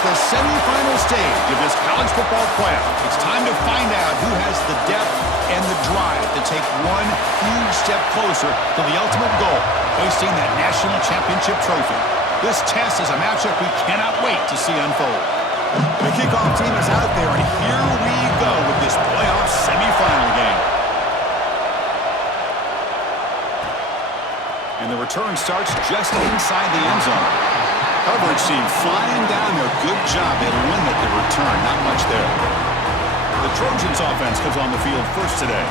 the semifinal stage of this college football playoff. It's time to find out who has the depth and the drive to take one huge step closer to the ultimate goal, hoisting that national championship trophy. This test is a matchup we cannot wait to see unfold. The kickoff team is out there, and here we go with this playoff semifinal game. And the return starts just inside the end zone. Coverage team flying down there. Good job. They limit the return. Not much there. The Trojans offense comes on the field first today.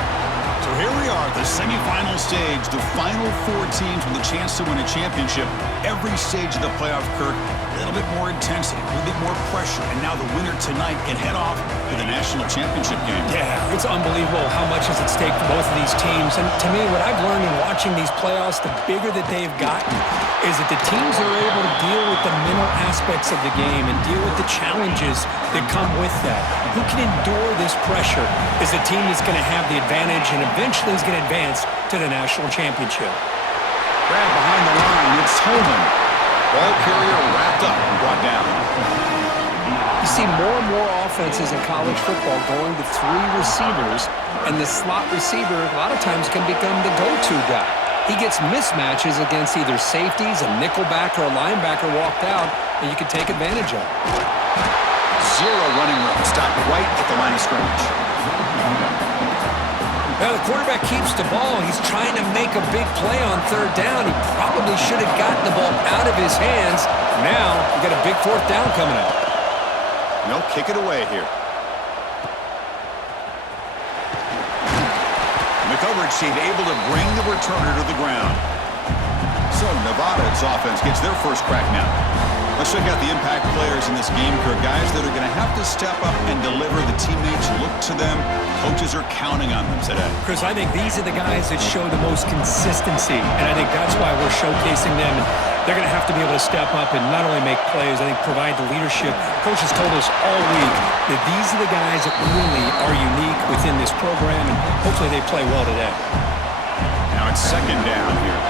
So here we are at the semifinal stage. The final four teams with a chance to win a championship. Every stage of the playoff, Kirk, a little bit more intensity, a little bit more pressure. And now the winner tonight can head off to the national championship game. Yeah, it's unbelievable how much is at stake for both of these teams. And to me, what I've learned in watching these playoffs, the bigger that they've gotten, is that the teams are able to deal with the mental aspects of the game and deal with the challenges that come with that. Who can endure this pressure is the team that's going to have the advantage and eventually is going to advance to the national championship. Grab behind the line, it's Holman. Ball carrier wrapped up and brought down. You see more and more offenses in college football going to three receivers, and the slot receiver a lot of times can become the go-to guy. He gets mismatches against either safeties, a nickelback, or a linebacker walked out, and you can take advantage of it. Zero running room. Stopped right at the line of scrimmage. Now the quarterback keeps the ball. He's trying to make a big play on third down. He probably should have gotten the ball out of his hands. Now you got a big fourth down coming up. No, kick it away here. The coverage team able to bring the returner to the ground. So Nevada's offense gets their first crack now. Let's check out the impact players in this game, Kirk. Guys that are going to have to step up and deliver. The teammates look to them. Coaches are counting on them today. Chris, I think these are the guys that show the most consistency, and I think that's why we're showcasing them. And they're going to have to be able to step up and not only make plays, I think provide the leadership. Coach has told us all week that these are the guys that really are unique within this program, and hopefully they play well today. Now it's second down here.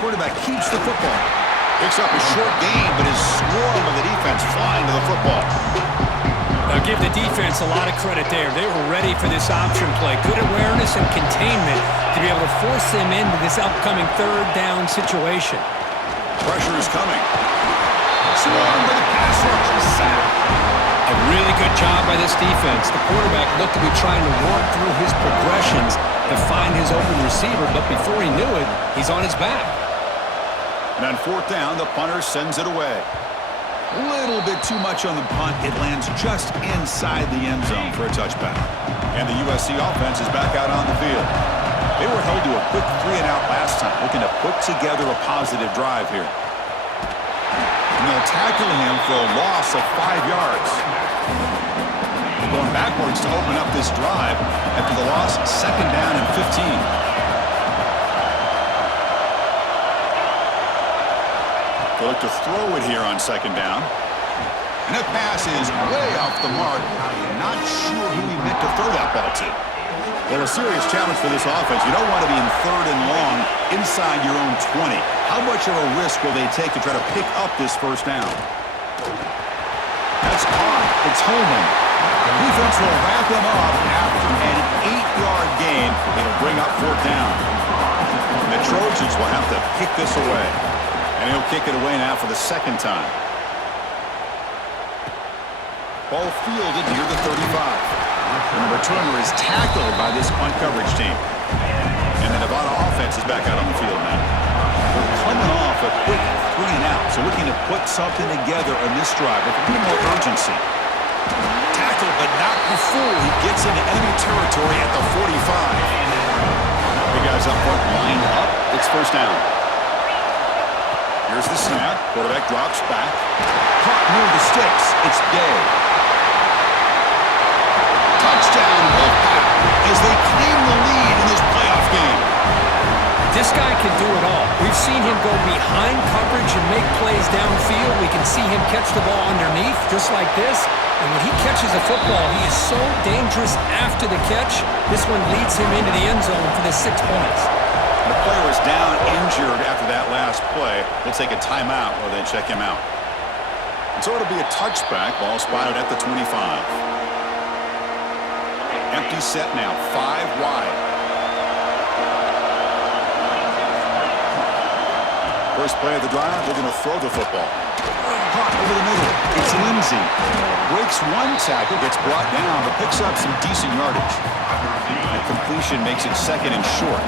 Quarterback keeps the football. Picks up a short gain, but is swarmed by the defense flying to the football. Now give the defense a lot of credit there. They were ready for this option play. Good awareness and containment to be able to force them into this upcoming third down situation. Pressure is coming. Swarmed by the pass rush. Sack. A really good job by this defense. The quarterback looked to be trying to work through his progressions to find his open receiver, but before he knew it, he's on his back. And on fourth down, the punter sends it away. A little bit too much on the punt. It lands just inside the end zone for a touchback. And the USC offense is back out on the field. They were held to a quick 3-and-out last time, looking to put together a positive drive here. And they'll tackle him for a loss of 5 yards. Going backwards to open up this drive after the loss, second down and 15. They look to throw it here on second down. And that pass is way off the mark. Not sure who he meant to throw that ball to. Well, a serious challenge for this offense. You don't want to be in third and long inside your own 20. How much of a risk will they take to try to pick up this first down? That's caught. It's Holman. The defense will wrap him up after an 8-yard gain. It'll bring up fourth down. And the Trojans will have to kick this away. And he'll kick it away now for the second time. Ball fielded near the 35. And the returner is tackled by this punt coverage team. And the Nevada offense is back out on the field now. They're coming off a quick 3-and-out, so looking to put something together on this drive with a little more urgency. Tackled, but not before he gets into enemy territory at the 45. The guys up front lined up. It's first down. Here's the snap. Quarterback drops back. Caught near the sticks. It's Day. Touchdown, Wolfpack, as they claim the lead in this playoff game. This guy can do it all. We've seen him go behind coverage and make plays downfield. We can see him catch the ball underneath, just like this. And when he catches the football, he is so dangerous after the catch. This one leads him into the end zone for the 6 points. The player is down in injured after that last play. They'll take a timeout while they check him out. And so it'll be a touchback. Ball spotted at the 25. Empty set now, 5 wide. First play of the drive, they're going to throw the football. Caught over the middle. It's Lindsay. Breaks one tackle, gets brought down, but picks up some decent yardage. The completion makes it second and short.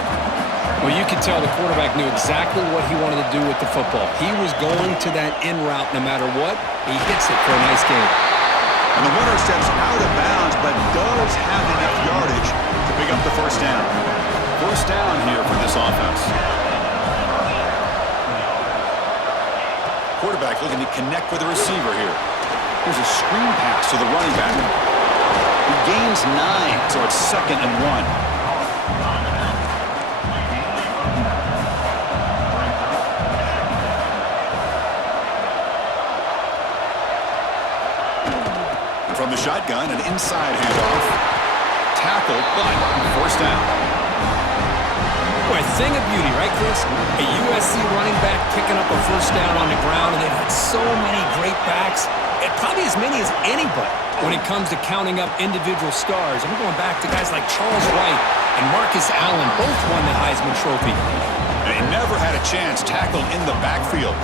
Well, you could tell the quarterback knew exactly what he wanted to do with the football. He was going to that in route no matter what. He hits it for a nice gain. And the runner steps out of bounds, but does have enough yardage to pick up the first down. First down here for this offense. Quarterback looking to connect with the receiver here. Here's a screen pass to the running back. He gains 9, so it's 2nd and 1. From the shotgun, an inside handoff. Tackled, but first down. Boy, thing of beauty, right, Chris? A USC running back picking up a first down on the ground, and they've had so many great backs, and probably as many as anybody when it comes to counting up individual stars. I'm going back to guys like Charles Wright and Marcus Allen, both won the Heisman Trophy. They never had a chance tackled in the backfield.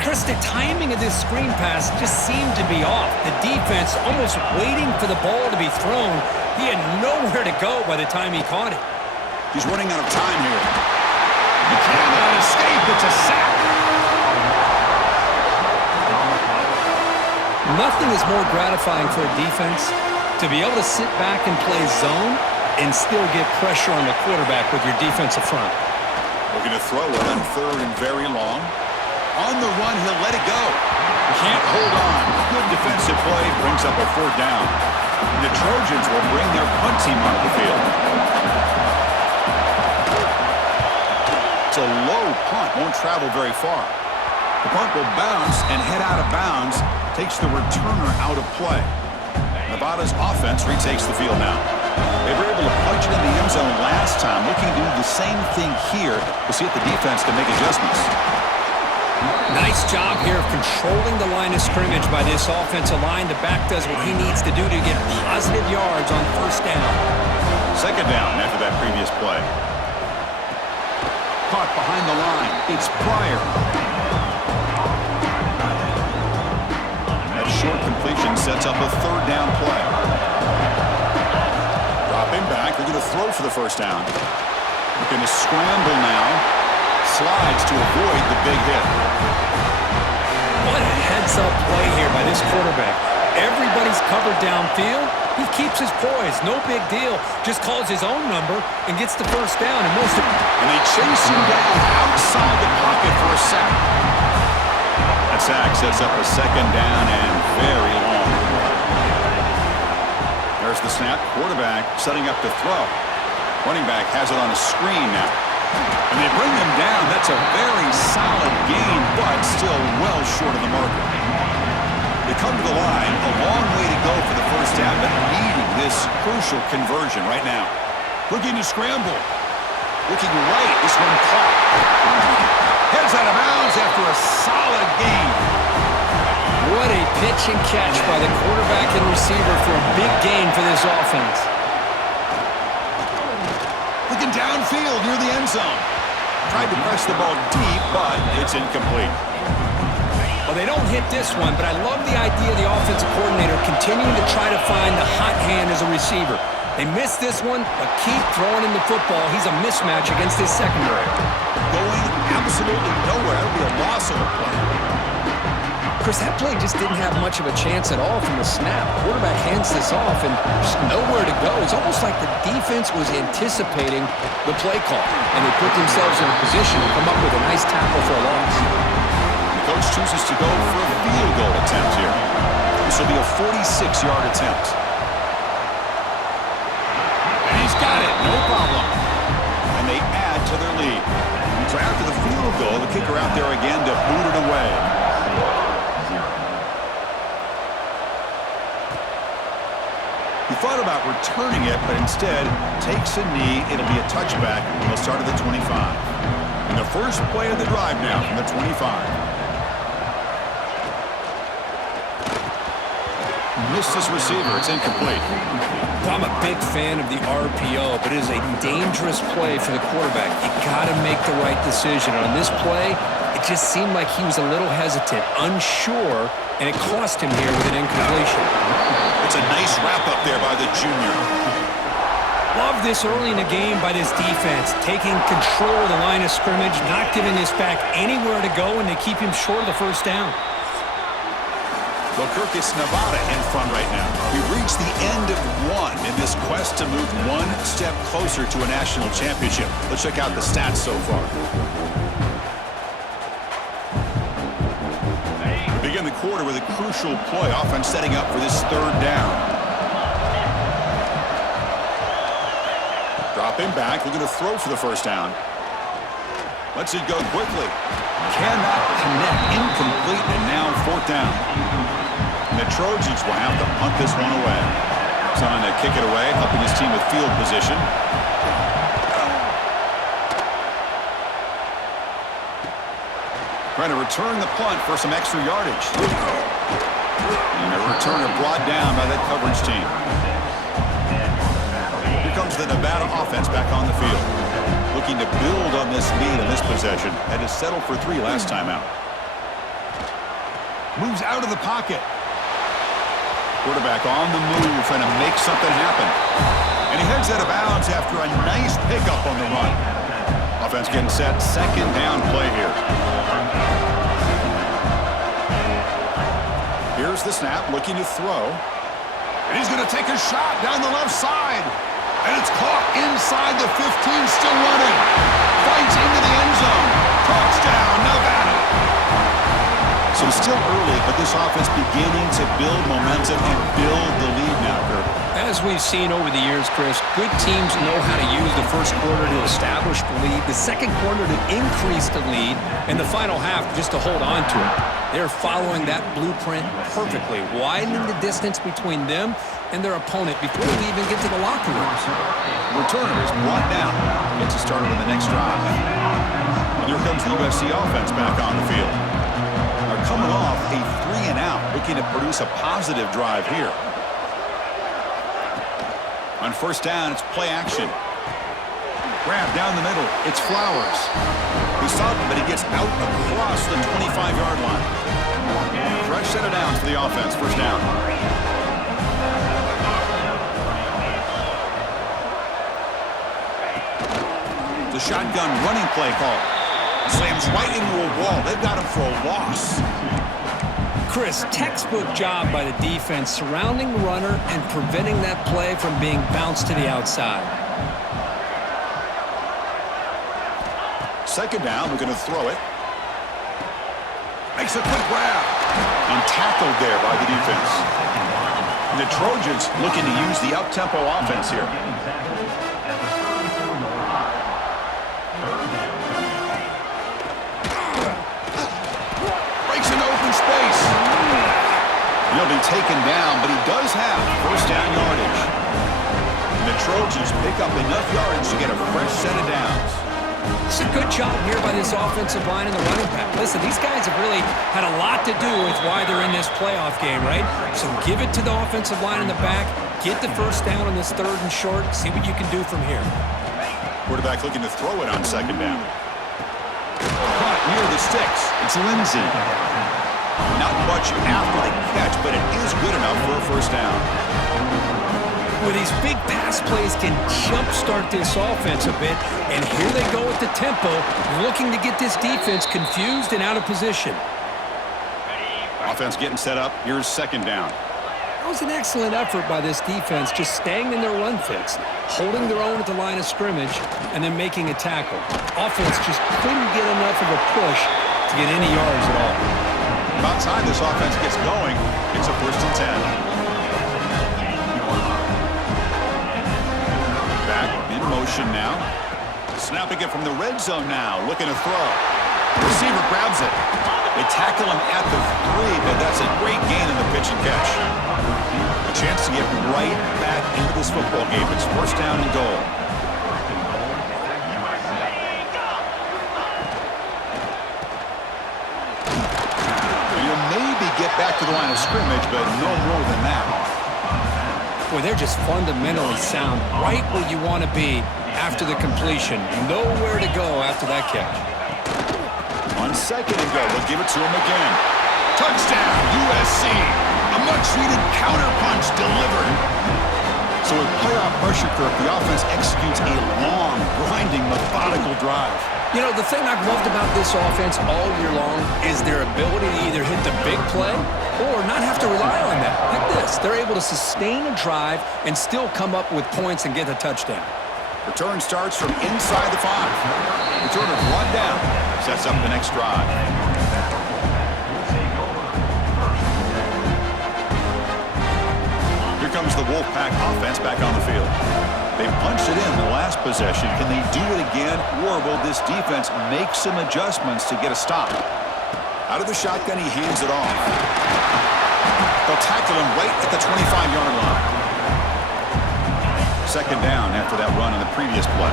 Chris, the timing of this screen pass just seemed to be off. The defense almost waiting for the ball to be thrown. He had nowhere to go by the time he caught it. He's running out of time here. He cannot escape. It's a sack. Nothing is more gratifying for a defense to be able to sit back and play zone and still get pressure on the quarterback with your defensive front. Looking to throw it on 3rd and very long. On the run, he'll let it go. Can't hold on. Good defensive play brings up a 4th down. The Trojans will bring their punt team onto the field. It's a low punt, won't travel very far. The punt will bounce and head out of bounds, takes the returner out of play. Nevada's offense retakes the field now. They were able to punch it in the end zone last time, looking to do the same thing here. We'll see if the defense can make adjustments. Nice job here of controlling the line of scrimmage by this offensive line. The back does what he needs to do to get positive yards on first down. 2nd down after that previous play. Caught behind the line. It's Pryor. That short completion sets up a 3rd down play. Dropping back. They're going to throw for the first down. Looking to scramble now. Slides to avoid the big hit. What a heads-up play here by this quarterback. Everybody's covered downfield. He keeps his poise. No big deal. Just calls his own number and gets the first down. And they chase him down outside the pocket for a sack. That sack sets up a 2nd down and very long. There's the snap. Quarterback setting up to throw. Running back has it on a screen now. And they bring him down. That's a very solid gain, but still well short of the marker. They come to the line. A long way to go for the first down, but needing this crucial conversion right now. Looking to scramble. Looking right. This one caught. Heads out of bounds after a solid gain. What a pitch and catch by the quarterback and receiver for a big gain for this offense. Looking downfield near the end zone. Tried to press the ball deep, but it's incomplete. Well, they don't hit this one, but I love the idea of the offensive coordinator continuing to try to find the hot hand as a receiver. They missed this one, but keep throwing him the football. He's a mismatch against his secondary. Going absolutely nowhere. That would be a loss of a play. Chris, that play just didn't have much of a chance at all from the snap. Quarterback hands this off, and there's nowhere to go. It's almost like the defense was anticipating the play call, and they put themselves in a position to come up with a nice tackle for a loss. The coach chooses to go for a field goal attempt here. This will be a 46-yard attempt. And he's got it, no problem. And they add to their lead. So after the field goal, the kicker out there again to boot it away. He thought about returning it, but instead takes a knee. It'll be a touchback. They'll start at the 25. And the first play of the drive now from the 25. Missed this receiver. It's incomplete. I'm a big fan of the RPO, but it is a dangerous play for the quarterback. You got to make the right decision. On this play, it just seemed like he was a little hesitant, unsure, and it cost him here with an incompletion. It's a nice wrap-up there by the junior. Love this early in the game by this defense, taking control of the line of scrimmage, not giving this back anywhere to go, and they keep him short of the first down. Well, Kirk, it's Nevada in front right now. We've reached the end of one in this quest to move one step closer to a national championship. Let's check out the stats so far. We begin the quarter with a crucial play. Offense setting up for this third down. Dropping back, looking to throw for the first down. Lets it go quickly. Cannot connect, incomplete, and now fourth down. And the Trojans will have to punt this one away. Trying to kick it away, helping his team with field position. Trying to return the punt for some extra yardage. And a returner brought down by that coverage team. Here comes the Nevada offense back on the field. Looking to build on this lead in this possession. Had to settle for 3 last time out. Moves out of the pocket. Quarterback on the move, trying to make something happen. And he heads out of bounds after a nice pickup on the run. Offense getting set. Second down play here. Here's the snap, looking to throw. And he's going to take a shot down the left side. And it's caught inside the 15, still running. Fights into the end zone. Touchdown, Nevada. So it's still early, but this offense beginning to build momentum and build the lead now, Kirk. As we've seen over the years, Chris, good teams know how to use the first quarter to establish the lead, the second quarter to increase the lead, and the final half just to hold on to it. They're following that blueprint perfectly, widening the distance between them and their opponent before we even get to the locker rooms. Returner is brought down. Gets us started with the next drive. And here comes the USC offense back on the field. Are coming off a 3-and-out, looking to produce a positive drive here. On first down, it's play action. Grab down the middle. It's Flowers. He's up, but he gets out across the 25-yard line. Fresh set of downs for the offense. First down. The shotgun running play call. Slams right into a wall. They've got him for a loss. Chris, textbook job by the defense surrounding the runner and preventing that play from being bounced to the outside. Second down, we're going to throw it. Makes a quick grab. And tackled there by the defense. And the Trojans looking to use the up-tempo offense here. Breaks into open space. He'll be taken down, but he does have first down yardage. And the Trojans pick up enough yards to get a fresh set of downs. It's a good job here by this offensive line and the running back. Listen, these guys have really had a lot to do with why they're in this playoff game, right? So give it to the offensive line in the back, get the first down on this third and short, see what you can do from here. Quarterback looking to throw it on second down. Caught near the sticks. It's Lindsey. Not much after the catch, but it is good enough for a first down. Where these big pass plays can jumpstart this offense a bit, and here they go with the tempo, looking to get this defense confused and out of position. Offense getting set up. Here's second down. That was an excellent effort by this defense, just staying in their run fits, holding their own at the line of scrimmage, and then making a tackle. Offense just couldn't get enough of a push to get any yards at all. About time this offense gets going, it's a first and 10. Motion now. Snapping it from the red zone now. Looking to throw. Receiver grabs it. They tackle him at the 3, but that's a great gain in the pitch and catch. A chance to get right back into this football game. It's first down and goal. back to the line of scrimmage, but no more than that. Boy, they're just fundamentally sound, right where you want to be after the completion. Nowhere to go after that catch. On second and go, they'll give it to him again. Touchdown, USC. A much-needed counterpunch delivered. So with playoff pressure, Kirk, the offense executes a long, grinding, methodical drive. You know, the thing I've loved about this offense all year long is their ability to either hit the big play or not have to rely on that. Like this, they're able to sustain a drive and still come up with points and get a touchdown. Return starts from inside the 5. Returner brought down, sets up the next drive. Here comes the Wolfpack offense back on the field. They punched it in the last possession. Can they do it again, or will this defense make some adjustments to get a stop? Out of the shotgun, he hands it off. They'll tackle him right at the 25-yard line. Second down after that run in the previous play.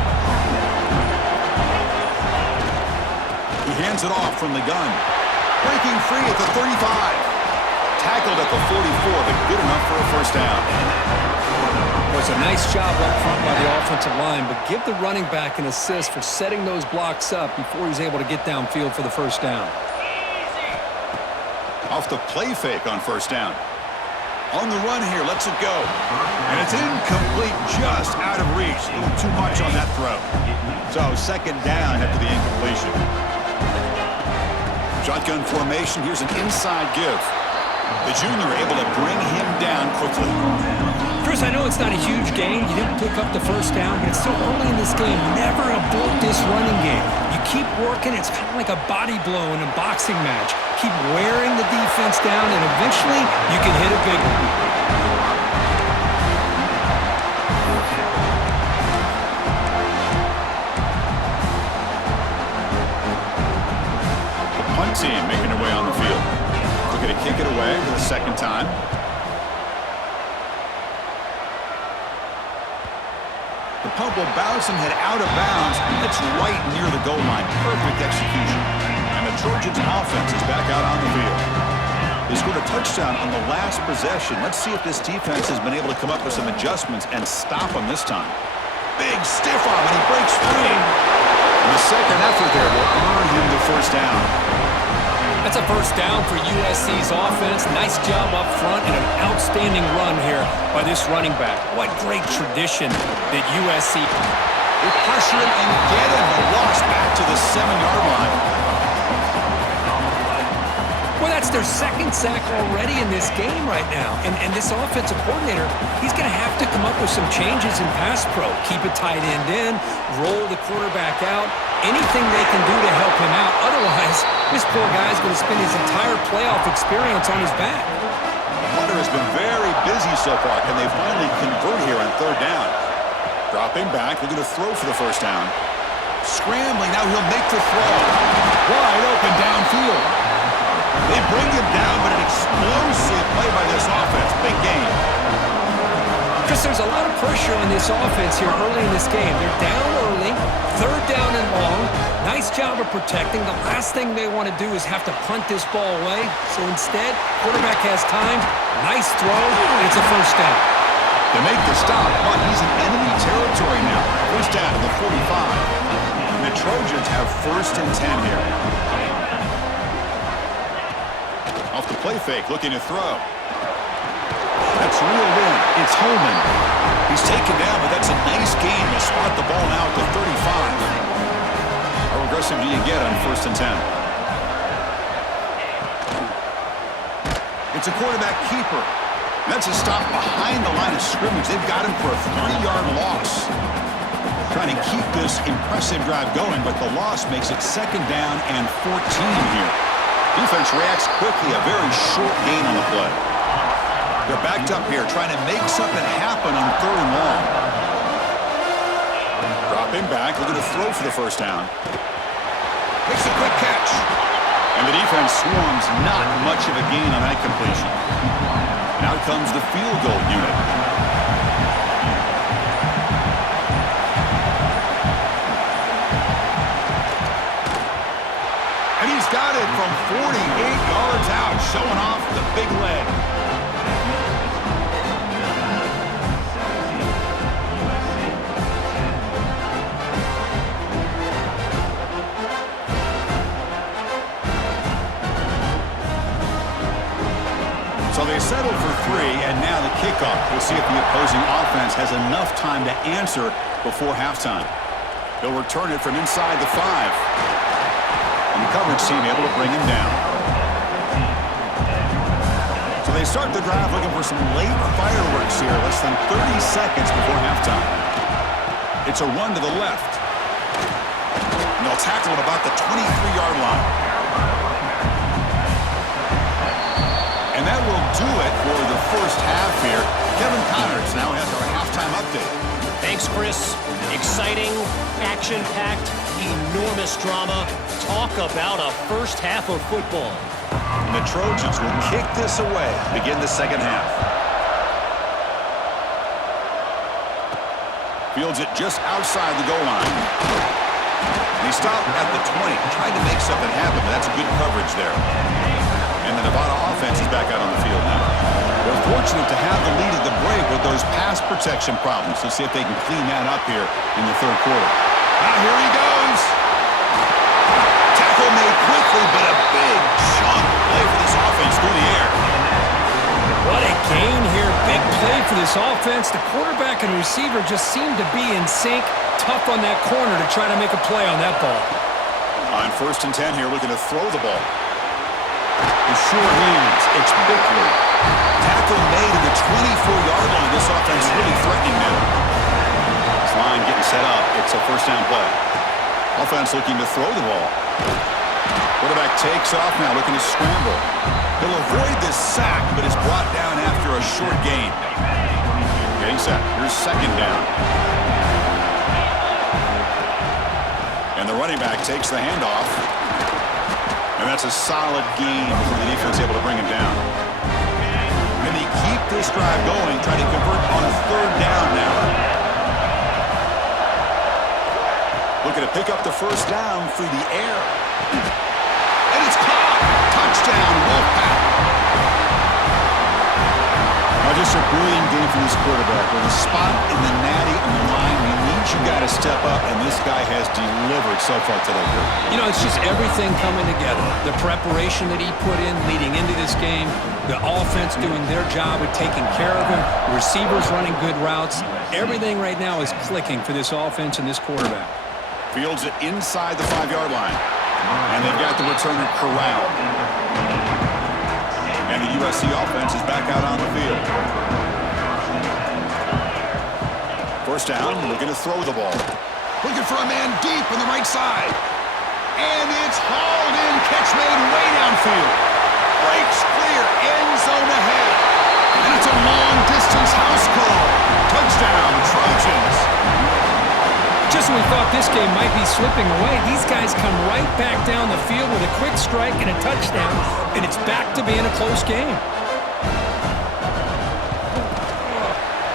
He hands it off from the gun. Breaking free at the 35. Tackled at the 44, but good enough for a first down. Was a nice job up front by the offensive line, but give the running back an assist for setting those blocks up before he's able to get downfield for the first down. Off the play fake on first down. On the run here, lets it go. And it's incomplete, just out of reach. A little too much on that throw. So second down after the incompletion. Shotgun formation, here's an inside give. The junior able to bring him down quickly. Chris, I know it's not a huge gain. You didn't pick up the first down, but it's still early in this game. Never abort this running game. You keep working. It's kind of like a body blow in a boxing match. Keep wearing the defense down, and eventually you can hit a big one. The punt team making their way on the field. Looking to kick it away for the second time. The punt will bounce and head out of bounds. It's right near the goal line. Perfect execution. And the Trojans offense is back out on the field. They scored a touchdown on the last possession. Let's see if this defense has been able to come up with some adjustments and stop them this time. Big stiff arm, and he breaks free. And the second effort there will earn him the first down. That's a first down for USC's offense. Nice job up front and an outstanding run here by this running back. What great tradition that USC. They pressure him and get him. The loss back to the 7-yard line. Well, that's their second sack already in this game right now. And this offensive coordinator, he's going to have to come up with some changes in pass pro. Keep a tight end in, roll the quarterback out, anything they can do to help him out. Otherwise, this poor guy's going to spend his entire playoff experience on his back. Hunter has been very busy so far. Can they finally convert here on third down? Dropping back, looking to throw for the first down. Scrambling, now he'll make the throw. Wide open downfield. They bring him down, but an explosive play by this offense. Big game. Chris, there's a lot of pressure on this offense here early in this game. They're down early, third down and long. Nice job of protecting. The last thing they want to do is have to punt this ball away. So instead, quarterback has time. Nice throw, and it's a first down. To make the stop, but he's in enemy territory now. First down to the 45. And the Trojans have first and 10 here. Off the play fake, looking to throw. That's reeled in. It's Holman. He's taken down, but that's a nice gain. They'll spot the ball now at the 35. How aggressive do you get on first and 10? It's a quarterback keeper. That's a stop behind the line of scrimmage. They've got him for a 3-yard loss. Trying to keep this impressive drive going, but the loss makes it second down and 14 here. Defense reacts quickly, a very short gain on the play. They're backed up here, trying to make something happen on third and long. Dropping back, looking to throw for the first down. Makes a quick catch. And the defense swarms, not much of a gain on that completion. And out comes the field goal unit. And he's got it from 48 yards out, showing off the big leg. So they settle for 3, and now the kickoff. We'll see if the opposing offense has enough time to answer before halftime. They'll return it from inside the 5. And the coverage team able to bring him down. So they start the drive looking for some late fireworks here, less than 30 seconds before halftime. It's a run to the left. And they'll tackle at about the 23-yard line. And that will do it for the first half here. Kevin Connors now has our halftime update. Thanks, Chris. Exciting, action-packed, enormous drama. Talk about a first half of football. And the Trojans will kick this away, begin the second half. Fields it just outside the goal line. And he stopped at the 20, tried to make something happen, but that's good coverage there. And the Nevada offense is back out on the field now. They're fortunate to have the lead at the break with those pass protection problems. Let's see if they can clean that up here in the third quarter. Now here he goes. Tackle made quickly, but a big chunk play for this offense through the air. What a gain here. Big play for this offense. The quarterback and receiver just seem to be in sync. Tough on that corner to try to make a play on that ball. On 1st and 10 here, looking to throw the ball. The sure hands, it's Bickley. Tackle made at the 24-yard line. This offense really threatening now. This line getting set up. It's a first down play. Offense looking to throw the ball. Quarterback takes off now, looking to scramble. He'll avoid this sack, but is brought down after a short gain. Getting set. Here's second down. And the running back takes the handoff. And that's a solid gain for the defense able to bring him down. And they keep this drive going, trying to convert on 3rd down now. Looking to pick up the first down through the air. And it's caught! Touchdown, Wolfpack! Now just a brilliant game for this quarterback. With a spot in the natty on the line, he needs you got to step up, and this guy has delivered so far today. You know, it's just everything coming together. The preparation that he put in leading into this game, the offense doing their job of taking care of him, receivers running good routes. Everything right now is clicking for this offense and this quarterback. Fields it inside the 5-yard line. And they've got the returner corralled. And the USC offense is back out on the field. First down, looking to throw the ball. Looking for a man deep on the right side. And it's hauled in. Catch made way downfield. Breaks clear. End zone ahead. And it's a long-distance house call. Touchdown, Trojans. Just when we thought this game might be slipping away, these guys come right back down the field with a quick strike and a touchdown, and it's back to being a close game.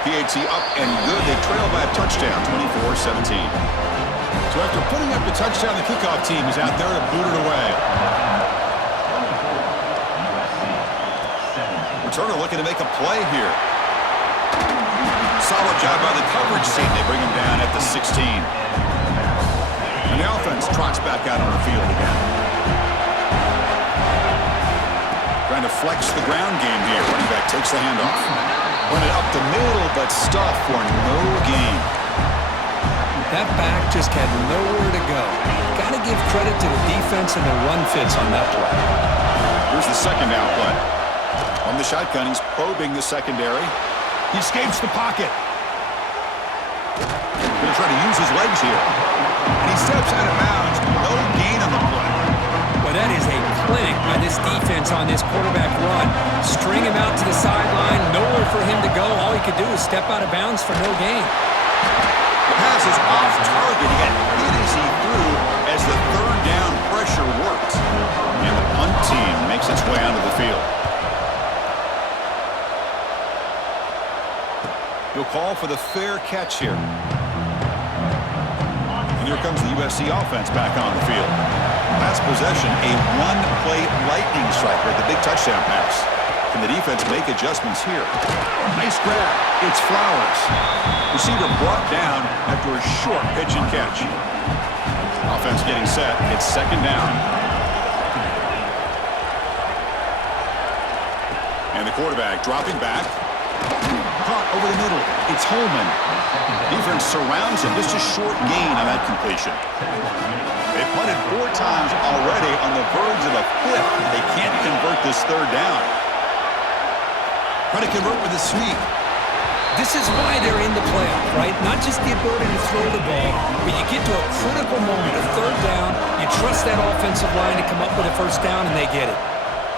PAT up and good. They trail by a touchdown, 24-17. So after putting up the touchdown, the kickoff team is out there to boot it away. Returner looking to make a play here. Solid job by the coverage team. They bring him down at the 16. And the offense trots back out on the field again. Trying to flex the ground game here. Running back takes the handoff. Run it up the middle, but stuff for no gain. That back just had nowhere to go. Got to give credit to the defense and the run fits on that play. Here's the second down play. On the shotgun, he's probing the secondary. He escapes the pocket. Going to try to use his legs here. And he steps out of bounds. No gain on the play. Well, that is a clinic by this defense on this quarterback run. String him out to the sideline, nowhere for him to go. All he could do is step out of bounds for no gain. The pass is off target. He got hit as he threw as the 3rd down pressure worked. And the punt team makes its way onto the field. He'll call for the fair catch here. And here comes the USC offense back on the field. Last possession, a one-play lightning strike with the big touchdown pass. Can the defense make adjustments here? Nice grab. It's Flowers. Receiver brought down after a short pitch and catch. Offense getting set. It's second down. And the quarterback dropping back. Caught over the middle. It's Holman. Defense surrounds him. Just a short gain on that completion. They punted 4 times already on the verge of a 5th. They can't convert this third down. Trying to convert with a sneak. This is why they're in the playoff, right? Not just the ability to throw the ball, but you get to a critical moment, a third down, you trust that offensive line to come up with a first down, and they get it.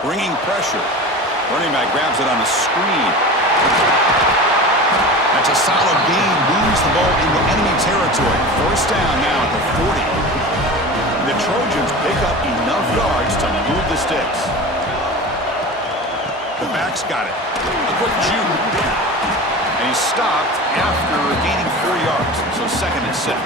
Bringing pressure. Running back grabs it on a screen. That's a solid gain. Moves the ball into enemy territory. First down now at the 40. And the Trojans pick up enough yards to move the sticks. The back's got it. A quick juke. And he's stopped after gaining 4 yards. So second and 6.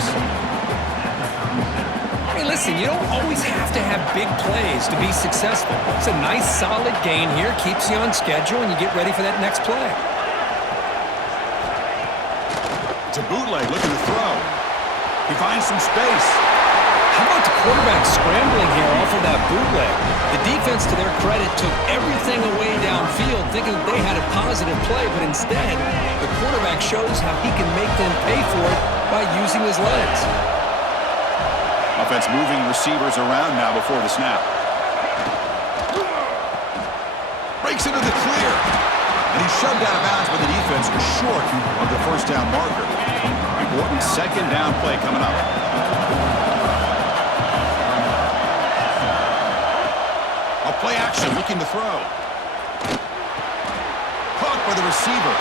Hey, listen, you don't always have to have big plays to be successful. It's a nice, solid gain here. Keeps you on schedule, and you get ready for that next play. It's a bootleg looking to throw. He finds some space. How about the quarterback scrambling here off of that bootleg? The defense, to their credit, took everything away downfield, thinking that they had a positive play, but instead, the quarterback shows how he can make them pay for it by using his legs. Offense moving receivers around now before the snap. Breaks into the clear. And he's shoved out of bounds by the defense short of the first down marker. Important second down play coming up. A play action looking to throw. Caught by the receiver.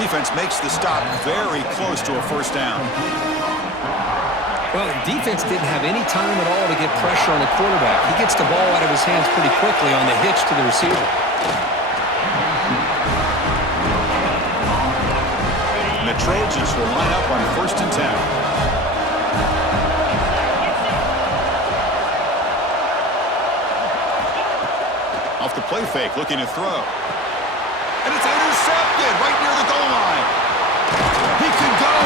Defense makes the stop very close to a first down. Well, the defense didn't have any time at all to get pressure on the quarterback. He gets the ball out of his hands pretty quickly on the hitch to the receiver. And the Trojans will line up on first and 10. Off the play fake, looking to throw. And it's intercepted right near the goal line. He could go.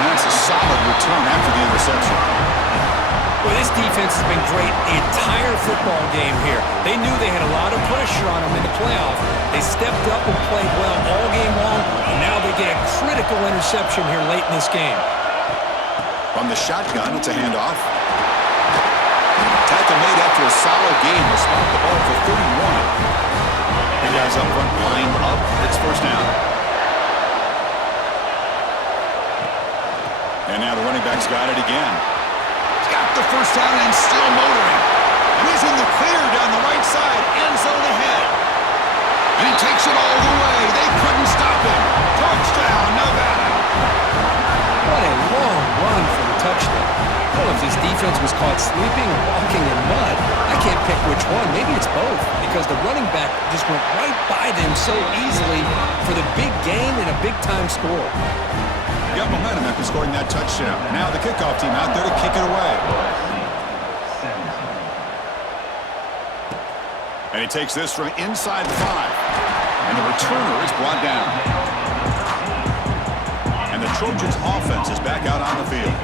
And that's a solid return after the interception. Well, this defense has been great the entire football game here. They knew they had a lot of pressure on them in the playoff. They stepped up and played well all game long, and now they get a critical interception here late in this game. From the shotgun, it's a handoff. Tackle made after a solid game. Will spot the ball for 31. The guys up front lined up. It's first down. And now the running back's got it again. He's got the first down and still motoring. And he's in the clear down the right side. End zone ahead. And he takes it all the way. They couldn't stop him. Touchdown, Nevada. What a long run for the touchdown. I don't know if this defense was caught sleeping or walking in mud. I can't pick which one. Maybe it's both, because the running back just went right by them so easily for the big gain and a big-time score. Got momentum after scoring that touchdown. Now the kickoff team out there to kick it away. And he takes this from inside the 5. And the returner is brought down. And the Trojans offense is back out on the field.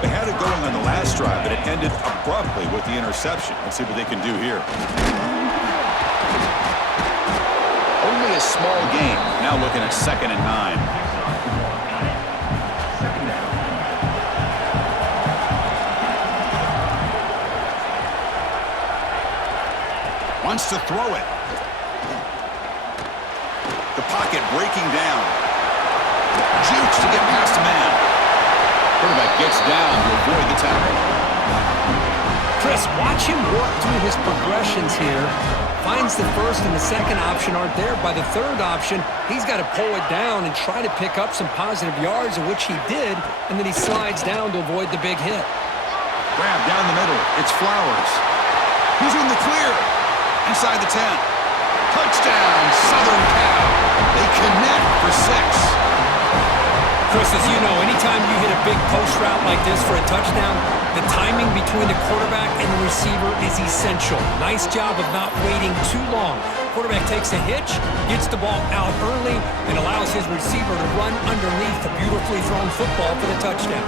They had it going on the last drive, but it ended abruptly with the interception. Let's see what they can do here. Only a small gain. Now looking at second and 9. Wants to throw it. The pocket breaking down. Jukes to get past a man. Quarterback gets down to avoid the tackle. Chris, watch him work through his progressions here. Finds the first and the second option aren't there. By the third option, he's got to pull it down and try to pick up some positive yards, of which he did, and then he slides down to avoid the big hit. Grab down the middle. It's Flowers. He's in the clear. Inside the 10. Touchdown, Southern Cal. They connect for 6. Chris, as you know, anytime you hit a big post route like this for a touchdown, the timing between the quarterback and the receiver is essential. Nice job of not waiting too long. Quarterback takes a hitch, gets the ball out early, and allows his receiver to run underneath the beautifully thrown football for the touchdown.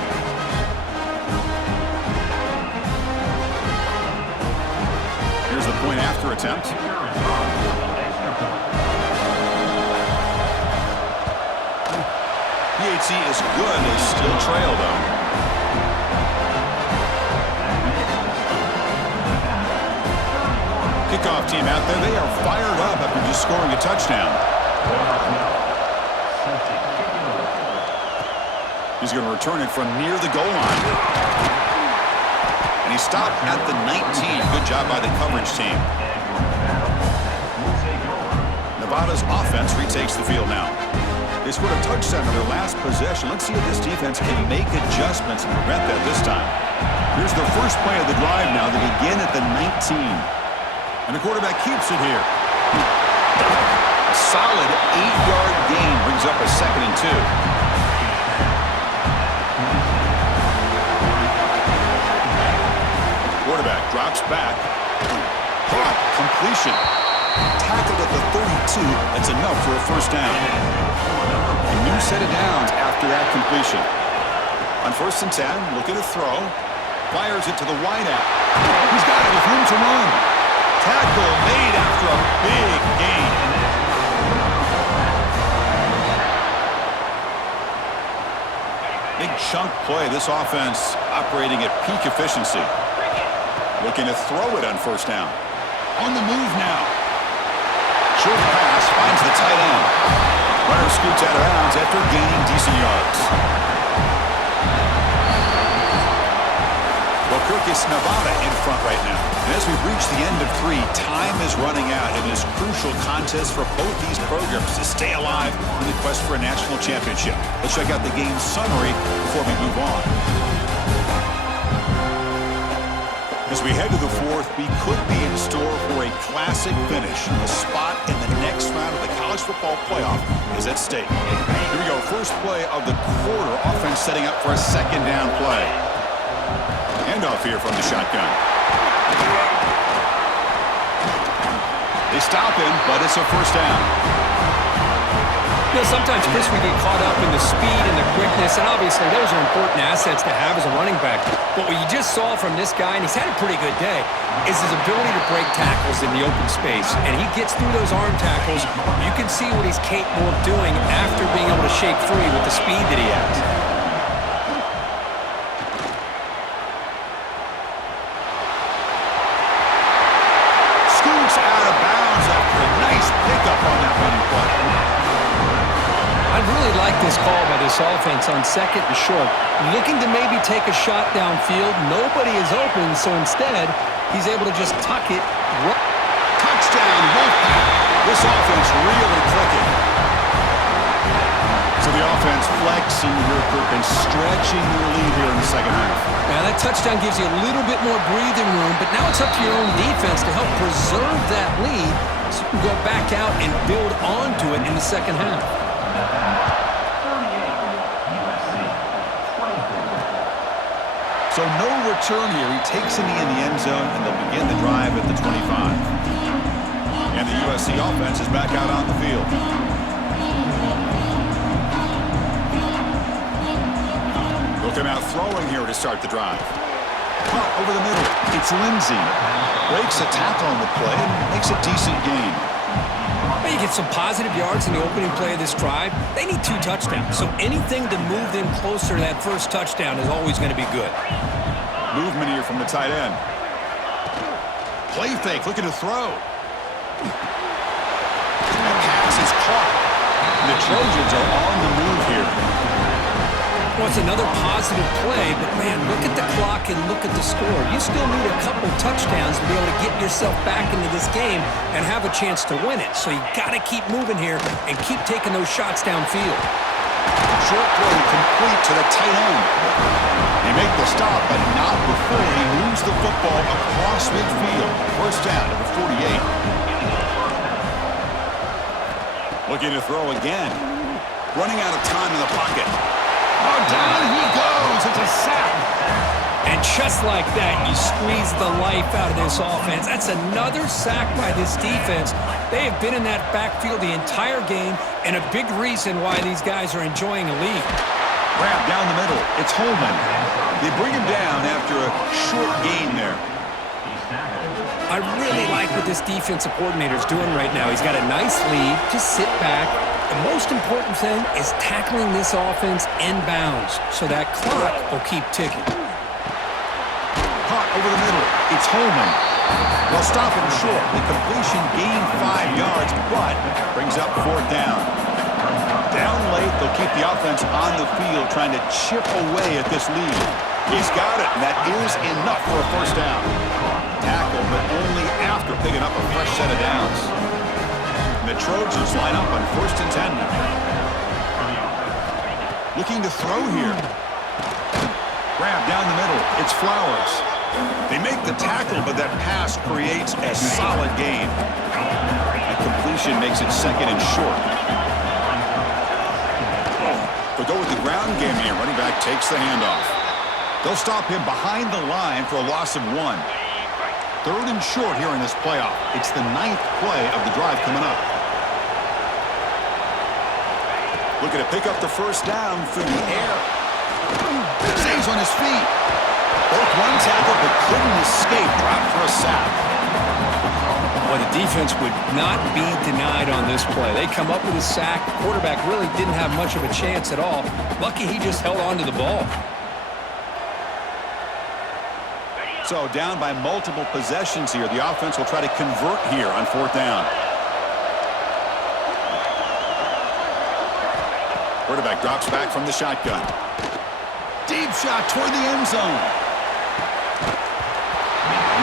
Here's the point after attempt. PHC is good. They still trail, though. Kickoff team out there. They are fired up after just scoring a touchdown. He's going to return it from near the goal line. And he stopped at the 19. Good job by the coverage team. Nevada's offense retakes the field now. They scored a touchdown on their last possession. Let's see if this defense can make adjustments and prevent that this time. Here's the first play of the drive now. They begin at the 19. And the quarterback keeps it here. A solid 8-yard gain brings up a 2nd and 2. Quarterback drops back. Caught. Completion. Tackled at the 32. That's enough for a first down. A new set of downs after that completion. On 1st and 10, looking to throw. Fires it to the wideout. He's got it with room to run. Tackle made after a big gain. Big chunk play. This offense operating at peak efficiency. Looking to throw it on 1st down. On the move now. Short pass finds the tight end. Runner scoots out of bounds after gaining decent yards. Well, Kirk, is Nevada in front right now. And as we reach the end of 3, time is running out in this crucial contest for both these programs to stay alive in the quest for a national championship. Let's check out the game summary before we move on. As we head to the 4th, we could be in store for a classic finish. A spot in the next round of the college football playoff is at stake. Here we go, first play of the quarter. Offense setting up for a 2nd down play. Handoff here from the shotgun. They stop him, but it's a 1st down. You know, sometimes, Chris, we get caught up in the speed and the quickness, and obviously those are important assets to have as a running back. But what you just saw from this guy, and he's had a pretty good day, is his ability to break tackles in the open space. And he gets through those arm tackles. You can see what he's capable of doing after being able to shake free with the speed that he has. Scoots out of bounds after a nice pickup on that running play. I really like this call by this offense on 2nd and short. Looking to maybe take a shot downfield. Nobody is open, so instead, he's able to just tuck it. Touchdown, Wolfpack. This offense really clicking. So the offense flexing here, and stretching their lead here in the 2nd half. Now, that touchdown gives you a little bit more breathing room, but now it's up to your own defense to help preserve that lead so you can go back out and build onto it in the 2nd half. So no return here. He takes a knee in the end zone, and they'll begin the drive at the 25. And the USC offense is back out on the field. Looking out throwing here to start the drive. Caught over the middle. It's Lindsey. Breaks a tackle on the play and makes a decent gain. Well, you get some positive yards in the opening play of this drive. They need 2 touchdowns, so anything to move them closer to that 1st touchdown is always going to be good. Movement here from the tight end. Play fake, looking to throw. That pass is caught. The Trojans are on the move here. Well, it's another positive play, but man, look at the clock and look at the score. You still need a couple touchdowns to be able to get yourself back into this game and have a chance to win it. So you got to keep moving here and keep taking those shots downfield. Short throw complete to the tight end. They make the stop, but not before he moves the football across midfield. 1st down to the 48. Looking to throw again. Running out of time in the pocket. Oh, down he goes. It's a sack. And just like that, you squeeze the life out of this offense. That's another sack by this defense. They have been in that backfield the entire game, and a big reason why these guys are enjoying a lead. Grab down the middle. It's Holman. They bring him down after a short gain there. I really like what this defensive coordinator is doing right now. He's got a nice lead. Just sit back. The most important thing is tackling this offense inbounds so that clock will keep ticking. Caught over the middle. It's Holman. They'll stop him short. The completion gained 5 yards, but brings up 4th down. Down late, they'll keep the offense on the field trying to chip away at this lead. He's got it, and that is enough for a 1st down. Tackle, but only after picking up a fresh set of downs. And the Trojans line up on 1st and 10 now. Looking to throw here. Grab down the middle. It's Flowers. They make the tackle, but that pass creates a solid gain. A completion makes it 2nd and short. They'll go with the ground game here. Running back takes the handoff. They'll stop him behind the line for a loss of 1. 3rd and short here in this playoff. It's the 9th play of the drive coming up. Looking to pick up the 1st down through the air. Stays on his feet. Both one tackle, but couldn't escape. Dropped for a sack. Well, the defense would not be denied on this play. They come up with a sack. The quarterback really didn't have much of a chance at all. Lucky he just held on to the ball. So down by multiple possessions here. The offense will try to convert here on 4th down. Quarterback drops back from the shotgun. Deep shot toward the end zone.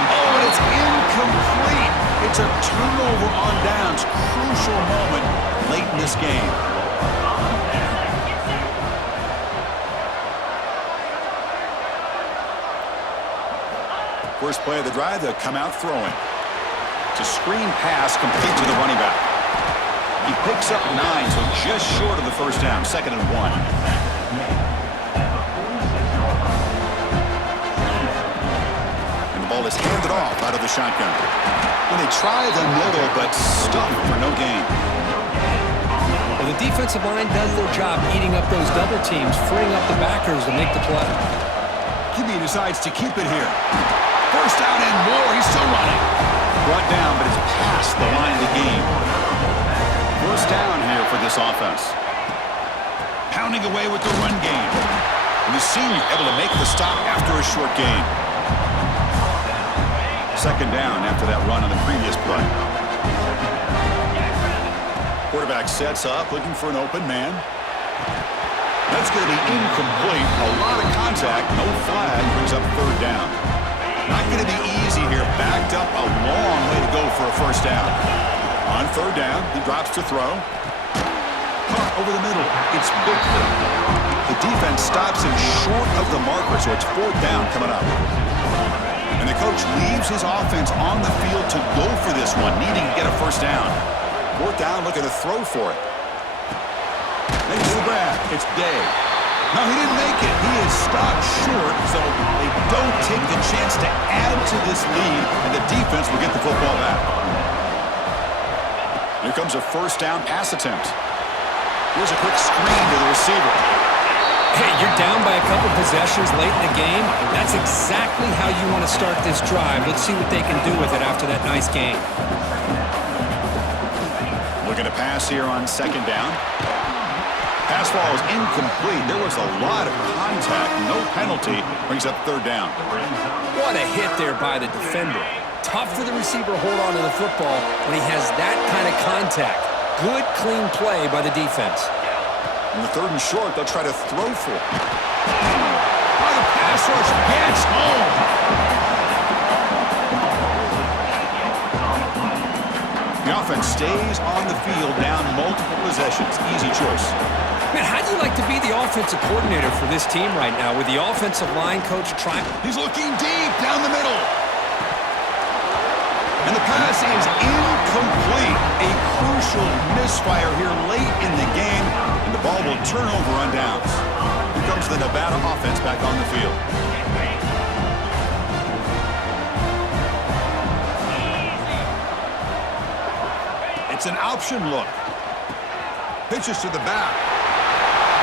Oh, and it's incomplete. It's a turnover on downs. Crucial moment late in this game. First play of the drive, they'll come out throwing. It's a screen pass complete to the running back. He picks up 9, so just short of the 1st down, 2nd and 1. And the ball is handed off out of the shotgun. And they try the middle, but stuffed for no gain. Well, the defensive line does their job eating up those double teams, freeing up the backers to make the play. QB decides to keep it here. 1st down and more. He's still running. Brought down, but it's past the line of the game. 1st down here for this offense. Pounding away with the run game. And the senior able to make the stop after a short gain. 2nd down after that run on the previous play. Quarterback sets up, looking for an open man. That's going to be incomplete. A lot of contact, no flag, brings up 3rd down. Not going to be easy here. Backed up a long way to go for a 1st down. On 3rd down, he drops to throw. Caught over the middle. It's Bigler. The defense stops him short of the marker, so it's 4th down coming up. And the coach leaves his offense on the field to go for this one, needing to get a 1st down. 4th down, looking to throw for it. Makes the grab. It's Day. No, he didn't make it. He is stopped short, so they don't take the chance to add to this lead, and the defense will get the football back. Here comes a 1st down pass attempt. Here's a quick screen to the receiver. Hey, you're down by a couple possessions late in the game. That's exactly how you want to start this drive. Let's see what they can do with it after that nice game. Looking to pass here on 2nd down. Pass ball is incomplete. There was a lot of contact. No penalty. Brings up 3rd down. What a hit there by the defender. Tough for the receiver to hold on to the football when he has that kind of contact. Good, clean play by the defense. In the 3rd and short, they'll try to throw for it. Oh, the pass rush gets home. The offense stays on the field down multiple possessions. Easy choice. Man, how do you like to be the offensive coordinator for this team right now with the offensive line coach trying? He's looking deep down the middle. And the pass is incomplete. A crucial misfire here late in the game. And the ball will turn over on downs. Here comes the Nevada offense back on the field. It's an option look. Pitches to the back.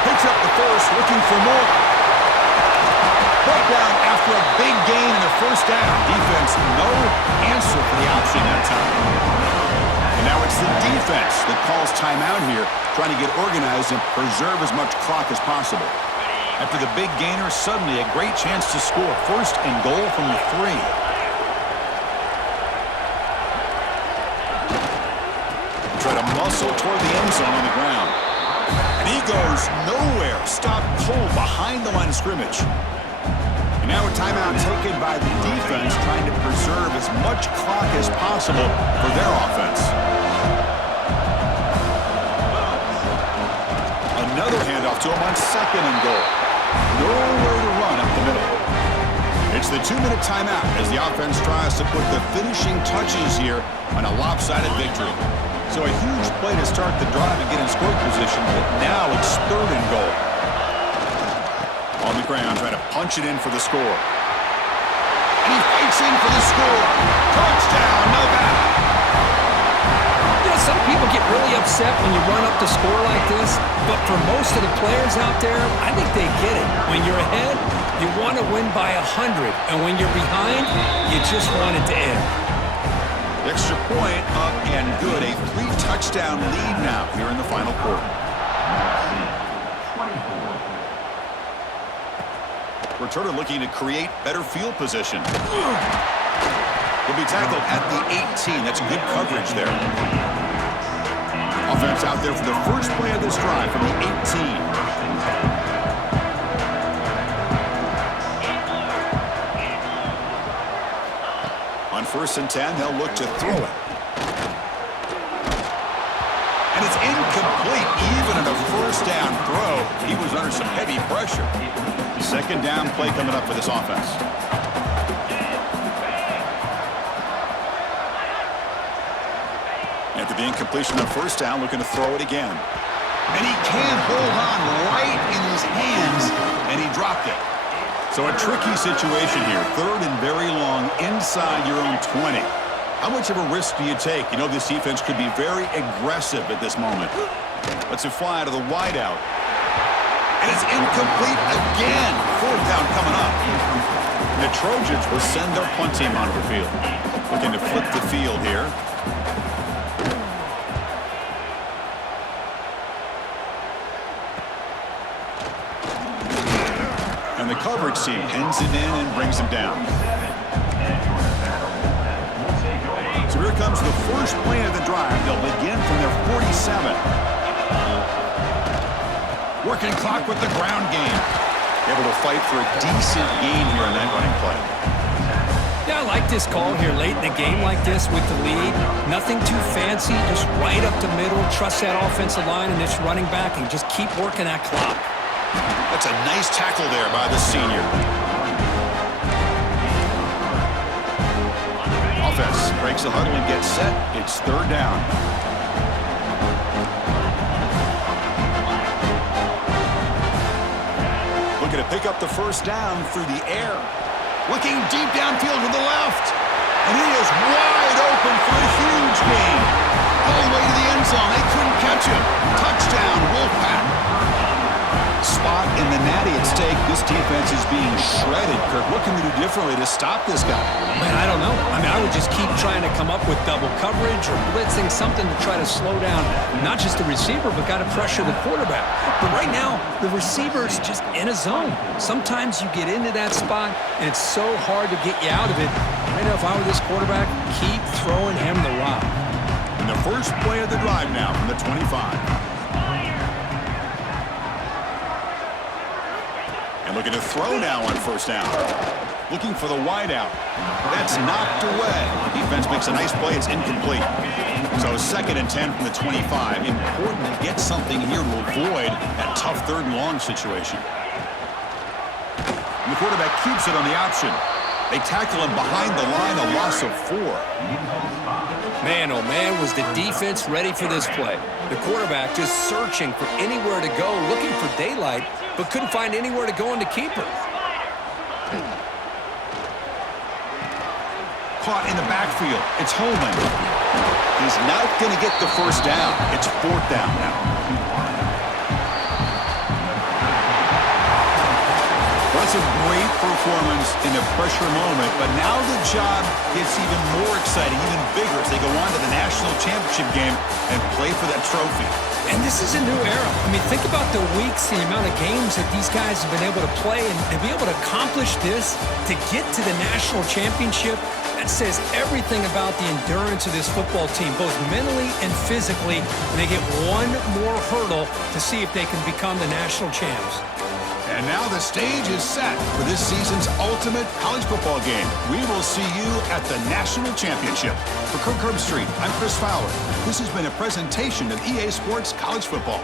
Picks up the first, looking for more. Brought down after a big gain in the first down. Defense, no answer for the option that time. And now it's the defense that calls timeout here, trying to get organized and preserve as much clock as possible. After the big gainer, suddenly a great chance to score. First and goal from the 3. Try to muscle toward the end zone on the ground. And he goes nowhere. Stopped cold behind the line of scrimmage. And now a timeout taken by the defense, trying to preserve as much clock as possible for their offense. Another handoff to him on second and goal. Nowhere to run up the middle. It's the 2-minute timeout as the offense tries to put the finishing touches here on a lopsided victory. So a huge play to start the drive and get in scoring position, but now it's third and goal. On the ground, trying to punch it in for the score. And he fights in for the score. Touchdown, Nevada. You know, some people get really upset when you run up the score like this, but for most of the players out there, I think they get it. When you're ahead, you want to win by 100, and when you're behind, you just want it to end. Extra point up and good. A 3-touchdown lead now here in the final quarter. Returner looking to create better field position. Will be tackled at the 18. That's good coverage there. Offense out there for the first play of this drive from the 18. On 1st and 10, they'll look to throw it. And it's incomplete. Even in a first down throw, he was under some heavy pressure. Second down play coming up for this offense. After the incompletion of first down, looking to throw it again. And he can't hold on right in his hands, and he dropped it. So a tricky situation here. Third and very long inside your own 20. How much of a risk do you take? You know this defense could be very aggressive at this moment. Let's it fly out of the wideout. And it's incomplete again. Fourth down coming up. The Trojans will send their punt team onto the field. Looking to flip the field here. And the coverage team pins it in and brings him down. So here comes the first play of the drive. They'll begin from their 47. Working clock with the ground game. Able to fight for a decent gain here on that running play. Yeah, I like this call here late in the game like this with the lead. Nothing too fancy, just right up the middle. Trust that offensive line and this running back and just keep working that clock. That's a nice tackle there by the senior. Offense breaks the huddle and gets set. It's third down. Looking to pick up the first down through the air. Looking deep downfield to the left. And he is wide open for a huge gain. All the way to the end zone. They couldn't catch him. Touchdown, Wolfpack. Spot in the natty at stake. This defense is being shredded. Kirk, what can they do differently to stop this guy? Man, I don't know. I mean, I would just keep trying to come up with double coverage or blitzing, something to try to slow down not just the receiver, but got to pressure the quarterback. But right now, the receiver's just in a zone. Sometimes you get into that spot, and it's so hard to get you out of it. Right now, if I were this quarterback, keep throwing him the rock. And the first play of the drive now from the 25. Looking to throw now on first down. Looking for the wideout. That's knocked away. Defense makes a nice play. It's incomplete. So 2nd and 10 from the 25. Important to get something here to avoid that tough third and long situation. And the quarterback keeps it on the option. They tackle him behind the line, a loss of 4. Man, oh man, was the defense ready for this play. The quarterback just searching for anywhere to go, looking for daylight, but couldn't find anywhere to go in the keeper. Caught in the backfield. It's Holman. He's not going to get the first down. It's 4th down now. That's a great performance in a pressure moment, but now the job gets even more exciting, even bigger as they go on to the national championship game and play for that trophy. And this is a new era. I mean, think about the weeks, the amount of games that these guys have been able to play, and to be able to accomplish this, to get to the national championship, that says everything about the endurance of this football team, both mentally and physically, and they get one more hurdle to see if they can become the national champs. And now the stage is set for this season's ultimate college football game. We will see you at the national championship. For Kirk Herbstreit, I'm Chris Fowler. This has been a presentation of EA Sports College Football.